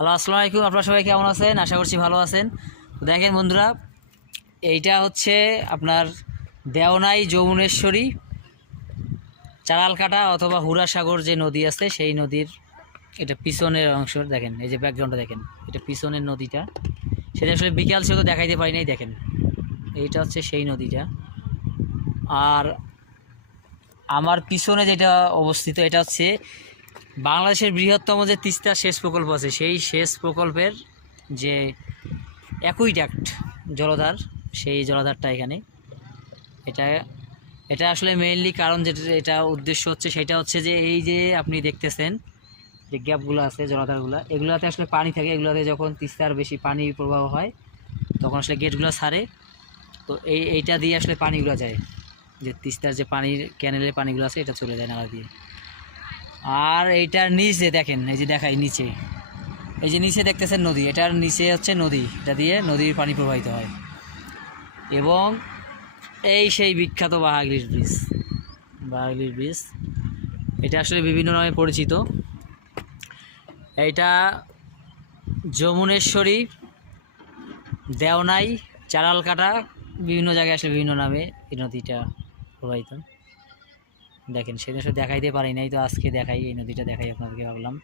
Hello, আসসালামু আলাইকুম। আপনারা সবাই কেমন আছেন? আশা করছি ভালো আছেন। তো দেখেন বন্ধুরা, এইটা হচ্ছে আপনার দেওনাই যমুনেশ্বরী চারালকাটা অথবা হুরাসাগর যে নদী আছে সেই নদীর এটা পিছনের অংশ। দেখেন এই যে ব্যাকগ্রাউন্ডটা দেখেন, এটা পিছনের নদীটা। সেটা আসলে বিকাল সে তো দেখাইতে পারি নাই। দেখেন এইটা হচ্ছে সেই নদীটা। আর আমার পিছনে যেটা অবস্থিত এটা হচ্ছে বাংলাদেশের বৃহত্তম যে তিস্তা সেচ প্রকল্প আছে সেই সেচ প্রকল্পের যে অ্যাকুইডাক্ট জলধার, সেই জলধারটা এখানে। এটা এটা আসলে মেইনলি কারণ যেটা এটা উদ্দেশ্য হচ্ছে সেটা হচ্ছে যে এই যে আপনি দেখতেছেন যে গ্যাপগুলো আছে জলাধারগুলো, এগুলোতে আসলে পানি থাকে। এগুলোতে যখন তিস্তার বেশি পানি প্রবাহ হয় তখন আসলে গেটগুলো ছাড়ে। তো এইটা দিয়ে আসলে পানিগুলো যায়, যে তিস্তার যে পানির ক্যানেলের পানিগুলো আছে এটা চলে যায় নালা দিয়ে। আর এইটার নিচে দেখেন, এই যে দেখাই নিচে, এই যে নিচে দেখতেছেন নদী, এটার নিচে হচ্ছে নদী, এটা দিয়ে নদীর পানি প্রবাহিত হয়। এবং এই সেই বিখ্যাত বাহাগলির ব্রিজ, বাহাগলির ব্রিজ এটা আসলে বিভিন্ন নামে পরিচিত। এইটা যমুনেশ্বরী, দেওনাই, চারালকাটা, বিভিন্ন জায়গায় আসলে বিভিন্ন নামে এই নদীটা প্রবাহিত। দেখেন সেদিন আসলে দেখাইতে পারি নাই, তো আজকে দেখাই, এই নদীটা দেখাই আপনাদেরকে ভাবলাম।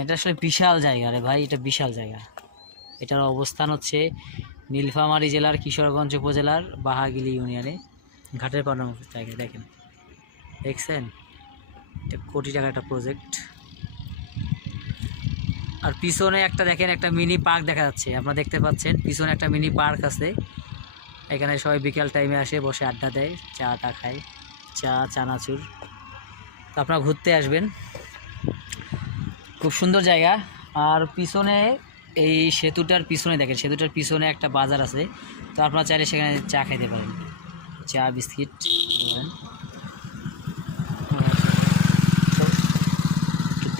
এটা আসলে বিশাল জায়গা রে ভাই, এটা বিশাল জায়গা। এটার অবস্থান হচ্ছে নীলফামারী জেলার কিশোরগঞ্জ উপজেলার বাহাগিলি ইউনিয়নে, ঘাটের পাড়ার জায়গায়। দেখেন দেখছেন, এটা কোটি টাকার একটা প্রজেক্ট। আর পিছনে একটা দেখেন, একটা মিনি পার্ক দেখা যাচ্ছে, আপনারা দেখতে পাচ্ছেন পিছনে একটা মিনি পার্ক আছে। এখানে সবাই বিকেল টাইমে আসে, বসে আড্ডা দেয়, চা টা খায়, চা চানাচুর। তো আপনারা ঘুরতে আসবেন, খুব সুন্দর জায়গা। আর পিছনে এই সেতুটার পিছনে দেখেন, সেতুটার পিছনে একটা বাজার আছে। তো আপনারা চাইলে সেখানে চা খাইতে পারেন, চা বিস্কিট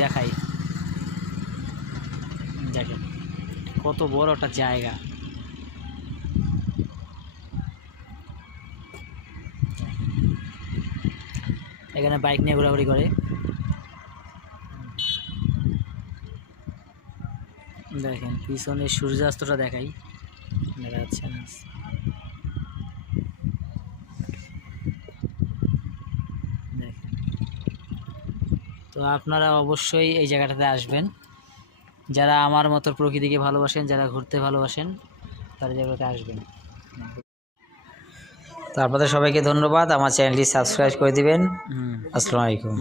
দেখাই। দেখেন কত বড় একটা জায়গা। এখানে বাইক নিয়ে ঘোরাঘুরি করে। দেখেন পিছনে সূর্যাস্তটা দেখাই, দেখা যাচ্ছে না? দেখেন, তো আপনারা অবশ্যই এই জায়গাটাতে আসবেন, যারা আমার মতো প্রকৃতিকে ভালোবাসেন, যারা ঘুরতে ভালোবাসেন, তারা জায়গাতে আসবেন। তো আপনাদের সবাইকে ধন্যবাদ, আমার চ্যানেলটি সাবস্ক্রাইব করে দিবেন। আসসালামু আলাইকুম।